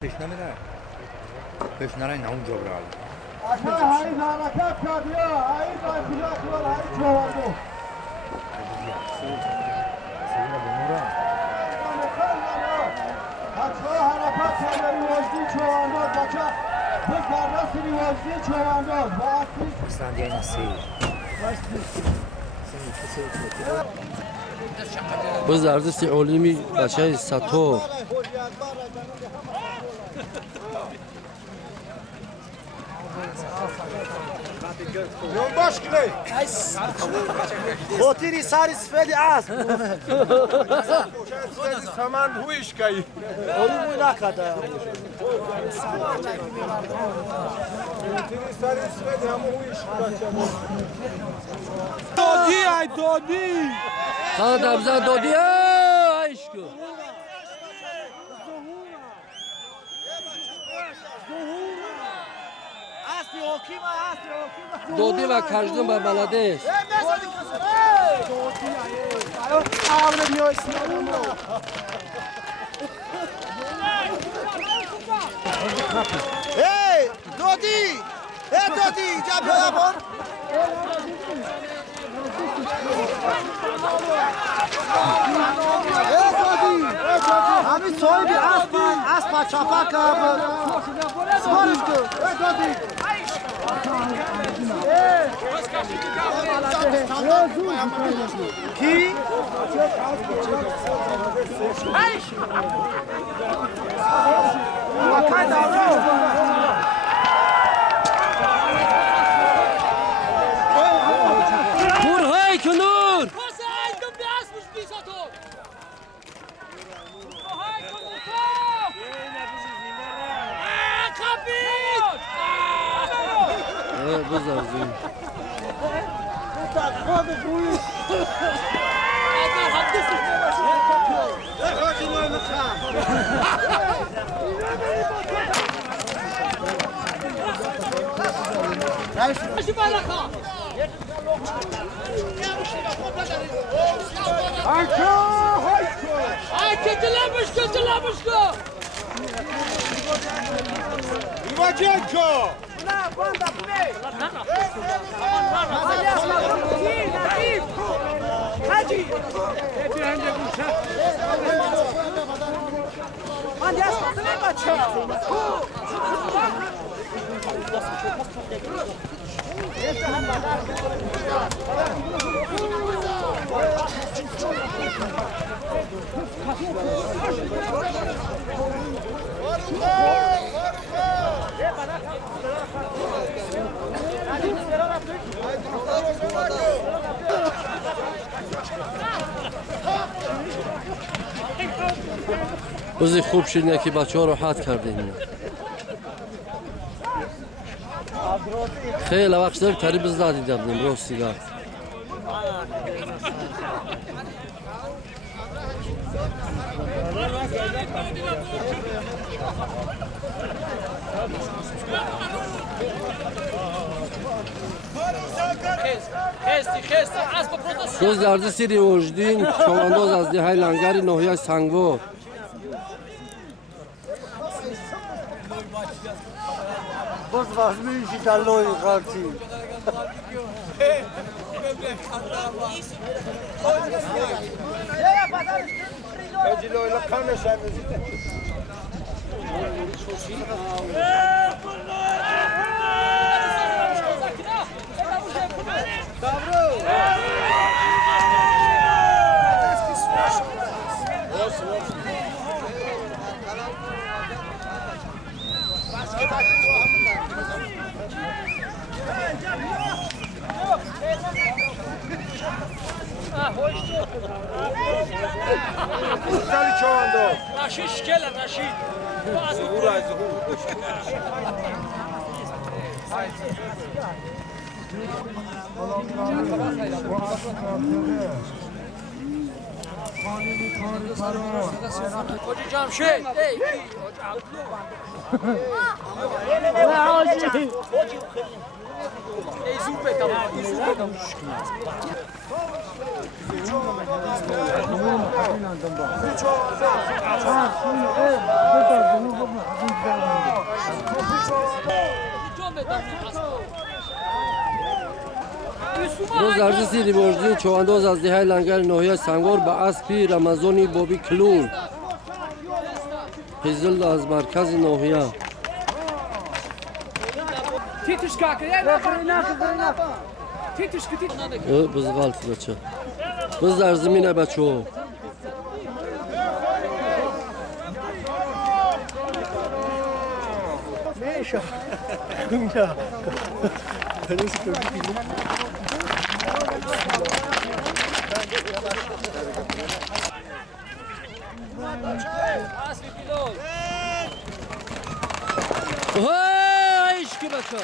Peşine mi de? Peşine ne ucu bırak. Aşağı hayır hareket yapıyor. Hayır ben kucak var. Hayır çoğaldı. Aşağı hareket yapıyor. Rivajlı çoğaldı. Kaça bu kardeş rivajlı çoğaldı. Bu aktif. Sen diye nasıl? Biz artist علمی بچه سطور Yoldaş Güney. Otiri sari sfedi az. Saman bu iş kayı. Onu bu ne kadar? Dodi ay dodi. sana da bize dodi aşkı. Asli okima, asli okima. Dodi ve karşıdın bak baladeş. Hey, Dodi! Hey Dodi, cep telefon. Hey Dodi! Abi soy bir aspa çapak abi. Sporuştu. Hey Dodi! Ki? Bakay davran. Vur hay Knur. Evet biz arzuyum. Ivacenko. بزی خوب شدیم که بچه ها رو راحت کردیم خیلی وقت شده تری biz daha دیدم روز سیگار روز درد سری وجدین چوانداز از دیهای لنگری نوحیه سنگو Boz vazmin jitalloy qarti. Ecilo ile kameşemiz. Ustali çoğando. Naşiş gel naşiş. Zuhur. روز ارزی ریبوردین چواندوز از دهه لنگر نوحیه سنگور به اسبی رمضانی بابی کلور قیزل از مرکز نوحیه بزغالت بچه بز در زمینه بچه های عشقی بچه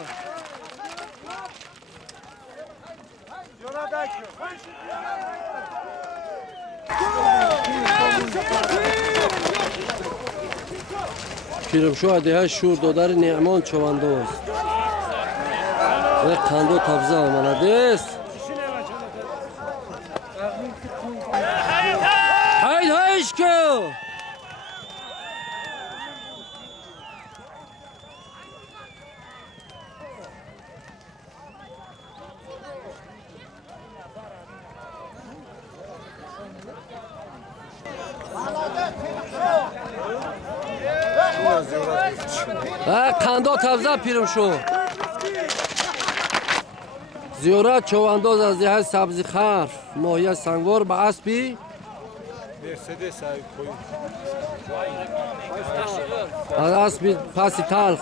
پیرمشو دهه شور دادر نعمان چواندوز یک کندو تبزه آمده است هاید هایش که کندو تبزه پیرمشو زیورت چواندوز از دهه سبزی خرف نوحیه سنگور به اسبی مرسدس های کوی از اسبی پاسی تلخ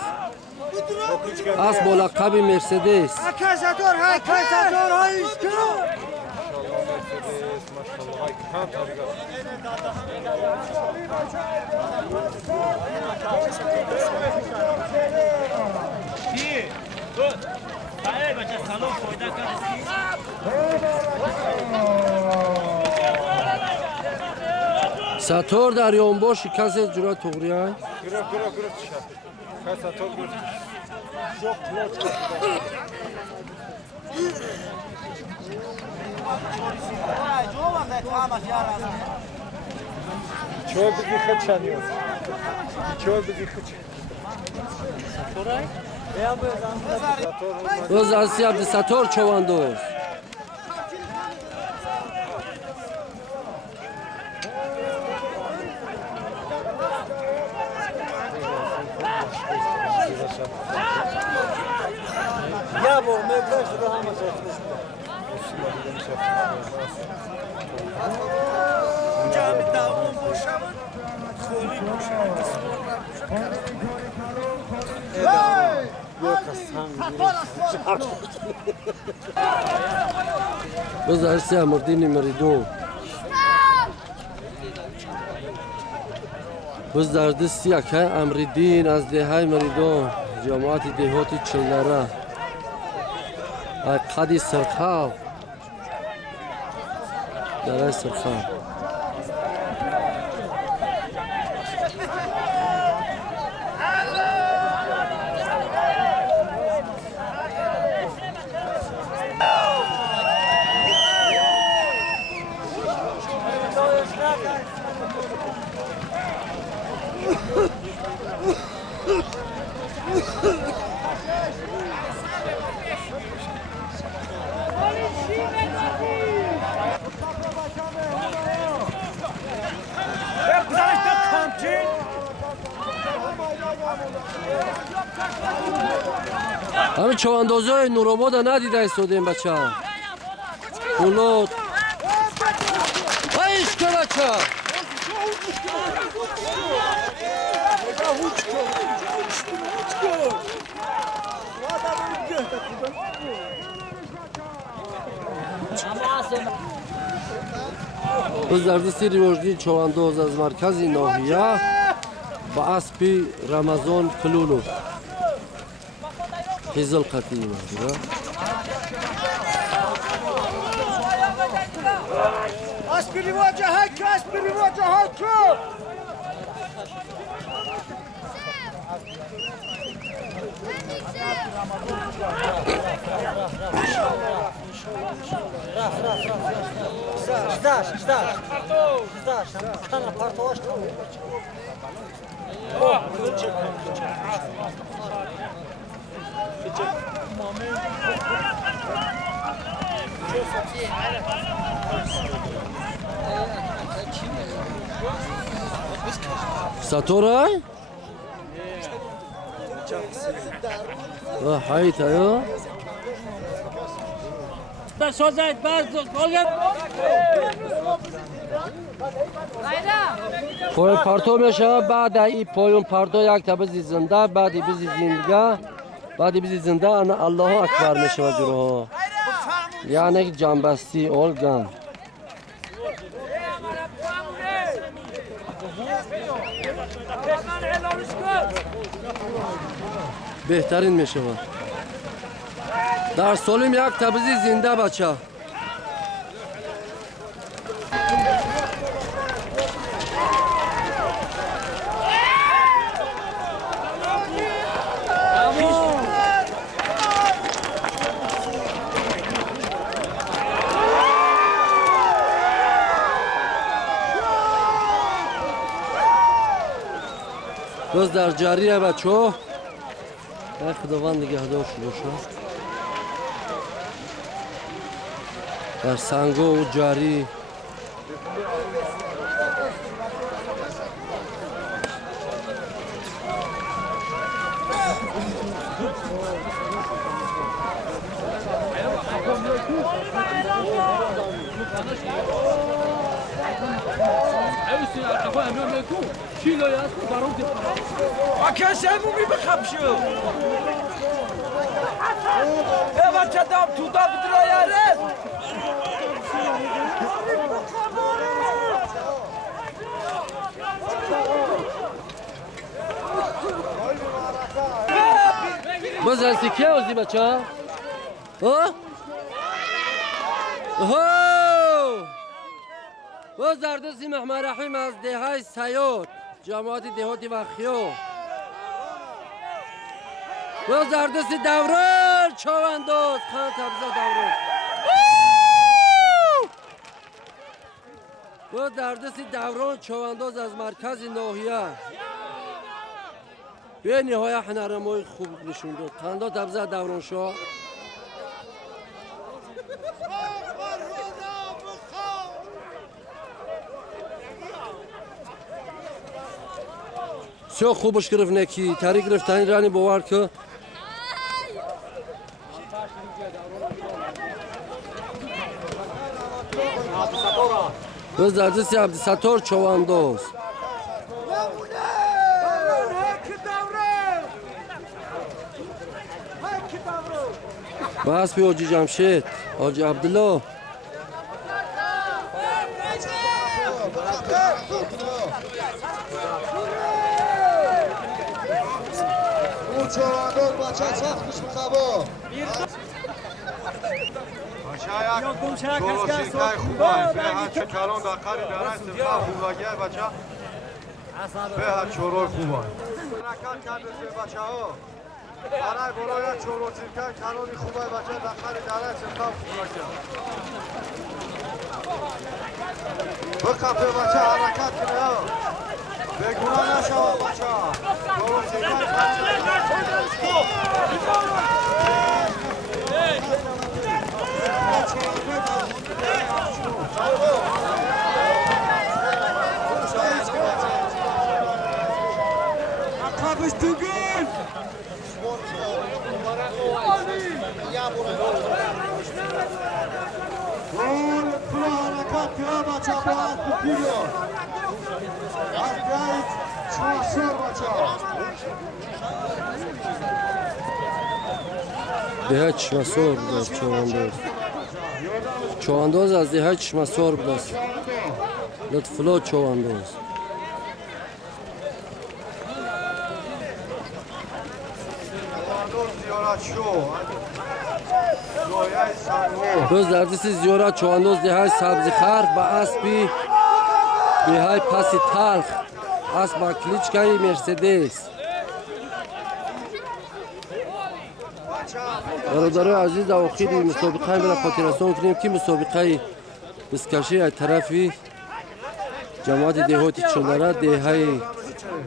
اسب با لقب مرسدس کساتور های ایشکو مرسدس ماشالله های کم تبیگه ساتور در یونبو شکست جورا توغری های گرفت شد کساتور گرفت شوق لوت چوب بگی خود شنیوز چوب بگی خود روز از عبد ساتور چواندوز یا bu mevzuş rahatsız etmiş. Cami dağın boşamın, koli boşamın. روز عرصه مردینی مریدو روز در دستی اکه امریدین از دههای مریدو جماعت دهاتی چلنره قدی سرخاو دره سرخاو همین چواندازای نورآباد ندیده ایستادیم بچه ها بولاد ایش که بچه ها روز در دستی ریوردین چوانداز از مرکز ناحیه با اسبی رمضان کلولو هزل قطعی Aspiri vaca hakkı, aspiri vaca hakkı. Satora? Hayt ayo. سازد باز کلگم پایون پارتو میشه بعد این پایون پارتو یک تا بزی زنده بعدی بزی زنده بعدی بزی زنده انا الله اکبر میشه و جروه یعنی جنبستی اولگان بهترین میشه در سالیم یک تبزی زنده بچه باز در جریه بچه ها خداوند نگهدار شده شد در سنگو و جاری Akşamı bir bakapşu. Evet adam tuta bir yere. باز هستی که اوزی بچه ها؟ باز در دستی محمد رحیم از دههای سیاد جماعت دهاتی و خیو باز در دستی دوران چوانداز خان تبزه دوران باز در دستی دوران چوانداز از مرکز ناحیه به نهایه هنرمای خوب نشون داد خنده تبزه دوران شاه سو خوبش گرفت نکی تری گرفتنی رانی باور که باز در دستی عبدالستار چوانداز بس بی حاجی جمشید حاجی عبدالله چوانداز بچه سختش بخواه شورشیکای خوبه به کلان داخلی برای سفر خوباگیه بچه به چورای خوبه نکن کرده بچه ها برای برای شورشیکای کلانی خوبه بچه داخلی برای سفر خوباگیه بکفه بچه حرکت کنه ها بگونه نشوه بچه شورشیکای دهه چشمسار بود از چوانداز چوانداز از دهه چشمسار بود از لطفلا چوانداز چواندو زیارت شو لایه سنگو روز دردسی زیارت چواندوز دهای سبزی خر با اسبی دهای پاسی تلخ اسب با کلیچکای مرسدس. برادرای عزیز در آخر مسابقه بلا خاطرسان کنیم که مسابقه بسکشی از طرفی جماعت دهاتی چندره دهای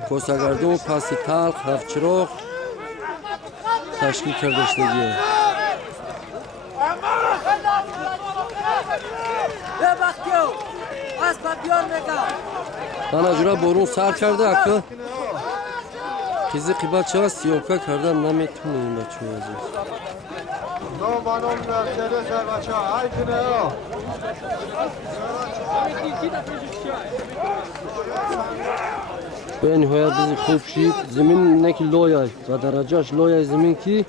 کوسگردون پاسی تلخ هفچراغ تشکیل کرده شدگیه. من اجرا بارون سر کرده اکا خیزی قیبت چرا سیاکه کردن نمیتونه این بچه عزیز دو بانون مرسدس بچه های کنه به نهایت بیزی خوب شید زمین نکی لایه و درجهش لایه زمین کی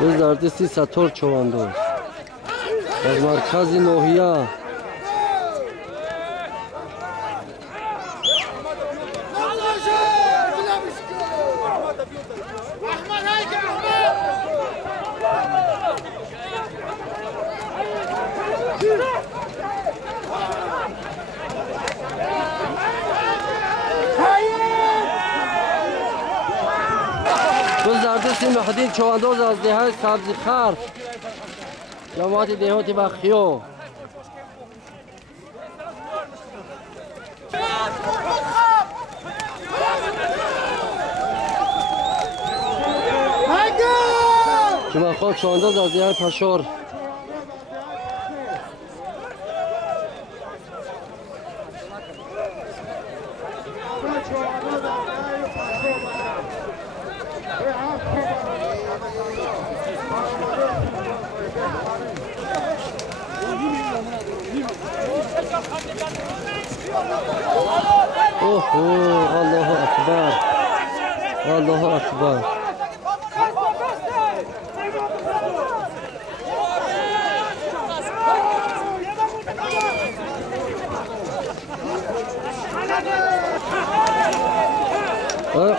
روز دردستی ستار چواندوز از مرکز ناحیه روز دردستی مهدی چواندوز از دههای سبزی خر جماعت دهاتی بخیو جمعه خواه چواندوز از دههای پشار اوه الله اکبر الله اکبر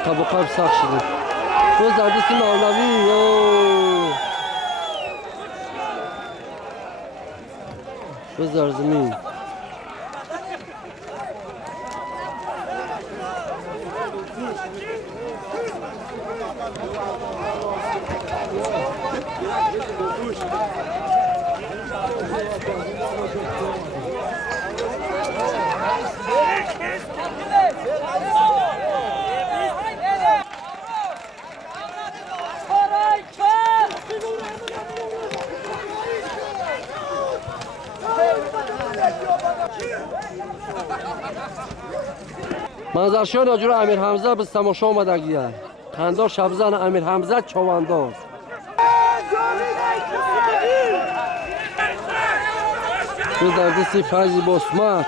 قبو قبو ساخ شده روز دردستی مولوی روز در زمین منظرشان اجور امیر حمزه به تماشا آمدگیه خندار شبزن امیر حمزه چواندوز روز دردستی فیضی بسمچ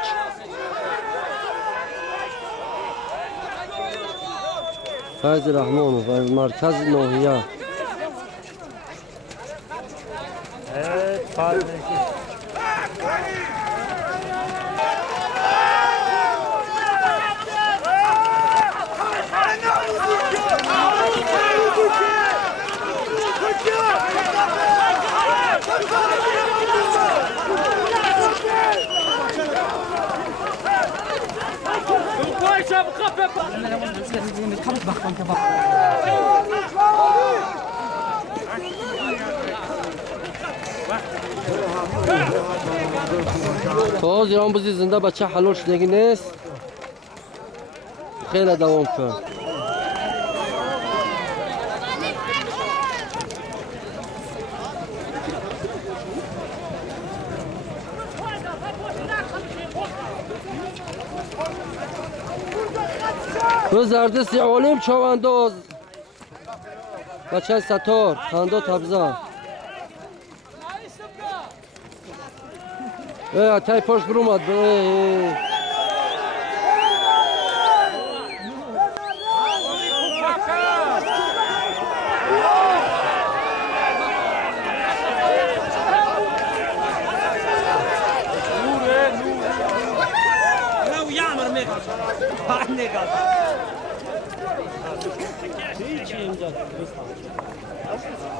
فیض رحمان و مرکز ناحیه تا زیران بزی زنده بچه حلال شدگی نیست خیلی دوام کن روز دردستی عالم چواندوز بچه ستار خنده تبزه تای پشت برومد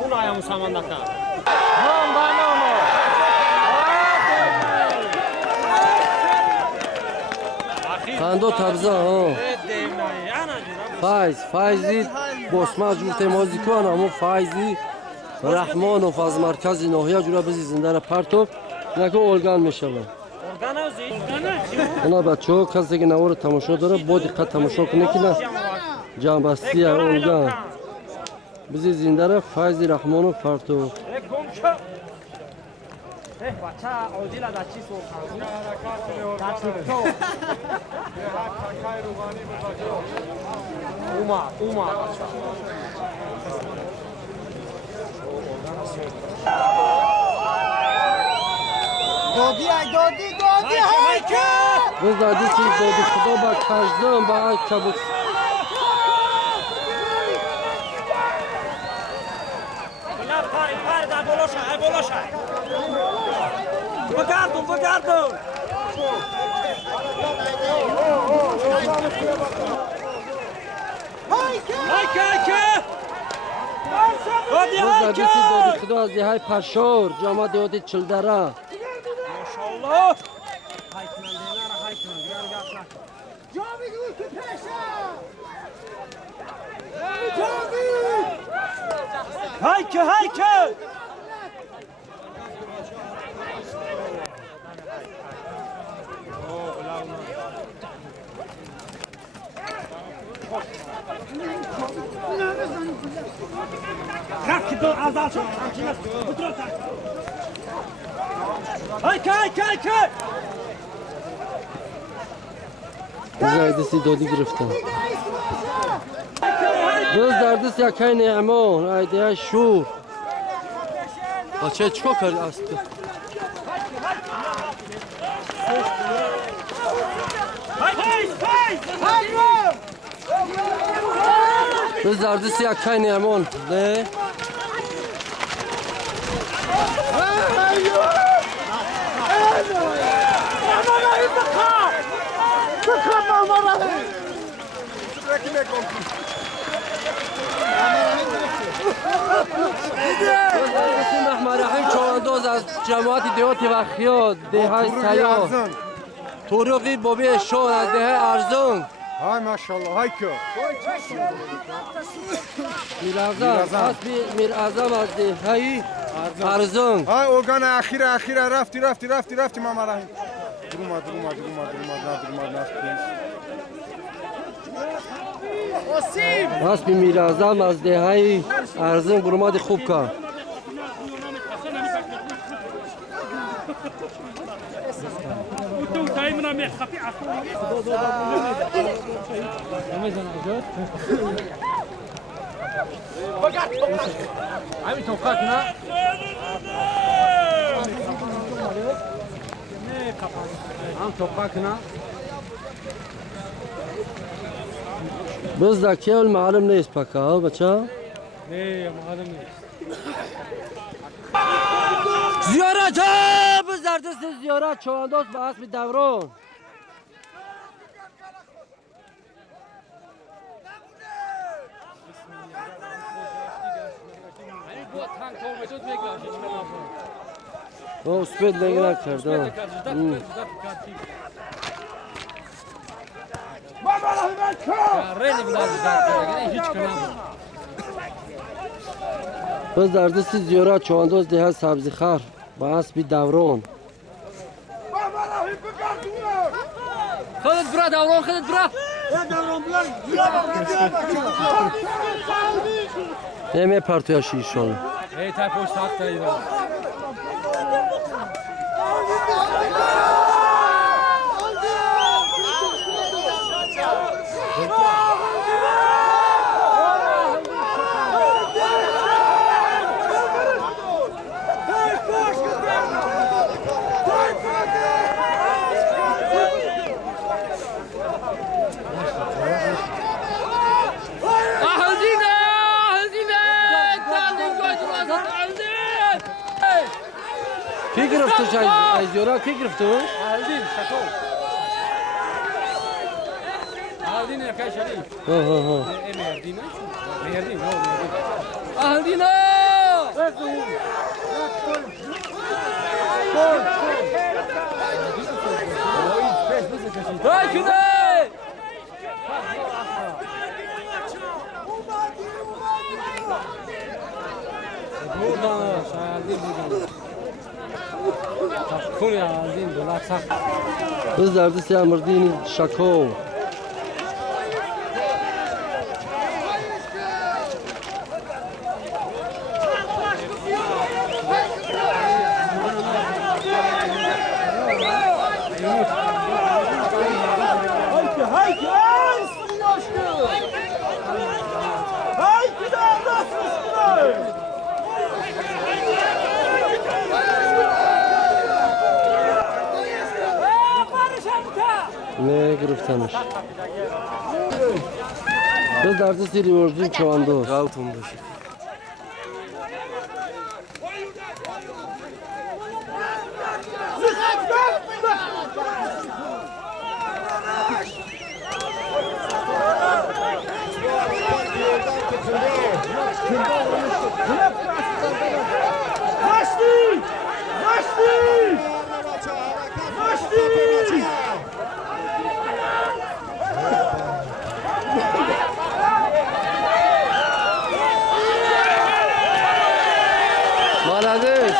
اون ayağımı samandakta. Hando tabza ha. Faizi bosma jurte moziku anamı faizi Rahman و فاز مرکز ناحیه جورا بزی زندان پرتو نکو اولگان میشه اونا بچه ها کسی که نوار تماشا داره با دقت تماشا کنه که نه جنبستی اولگان بزی زندان فاز رحمان و پرتو بچه عادل از چی اوما دادی های که بز دادی چی دادی خدا با کجدم با کبوت پار در بلوشه بگردم بز دادی چی دادی خدا از دیهای پرشور جامعه دیوتی چلدره ماشاءالله هایکه رفت دو ازال شد هایکه بز دادی دادی گرفتم بز دردست یکای نعمان ایده شور بچه چکا کاری است بز دردست یکای نعمان ده محمد رحیم چوانداز از جماعت دیوات وخیات دههای سیاه طرقی بابی شان از دهه ارزون های ماشاءالله های که میر اعظم از دهه ارزون های اوگان اخیره رفتی محمد رحیم درما حسب میر اعظم از دهه ارزون گروماد خوب که بز دکیل معلوم نیست پکه ها بچه نه معلوم نیست زیارت ها بز در دست زیارت چوانداز به اسم دوران او سپید نگه نکرد بز در دست زیارت چوانداز ده سبزی خر با اسبی دوران خودت برا دوران خودت برا نمی پرتویا شیشان ای تا پشت ساخت اینا کی گرفتش از زیارت کی گرفتش؟ آلدین شکو آلدین یکی شریف ها امیردینه Merdin, no, Merdin. Ahdina! Dai, Güney! Buradan şahaldin buradan. Takkur ya aldin dolar sak. Biz derdi siyamırdin şako. Ne gırıftamış. Biz derdi siliyoruz şu anda. Kaltımdır. Malades.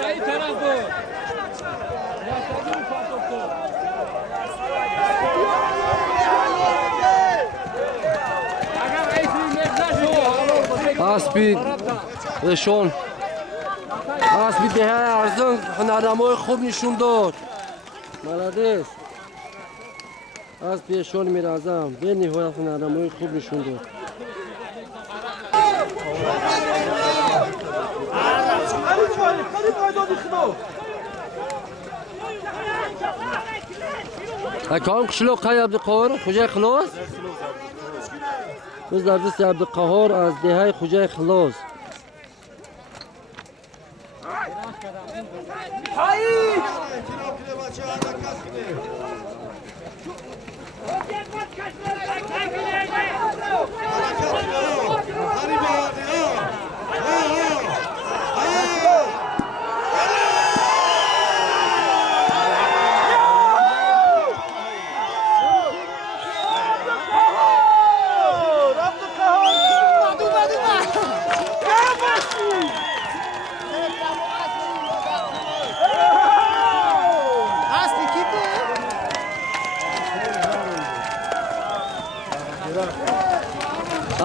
Dai tarafı. اسبی شون اسبی ده ارزان هنرنمای خوب نشون داد مالادس اسبی شون میرازم به نهایت هنرنمای خوب نشون داد اکام قشلو قای عبدالقهار خوجه خلاص biz در دست عبدالقهار از دهه خوجه خلاص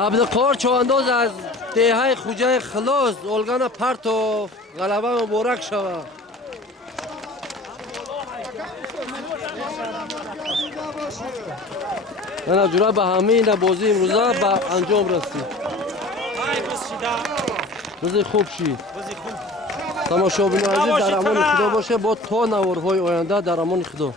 عبدالقهار چوانداز از دهه خوجه خلاص اولگان پرت و غلبه مبارک شود انا جورا به همه این بازی امروزه به انجام رسید بازی خوب شید تماشا بیننده در امان خدا باشه با تا نوارهای آینده در امان خدا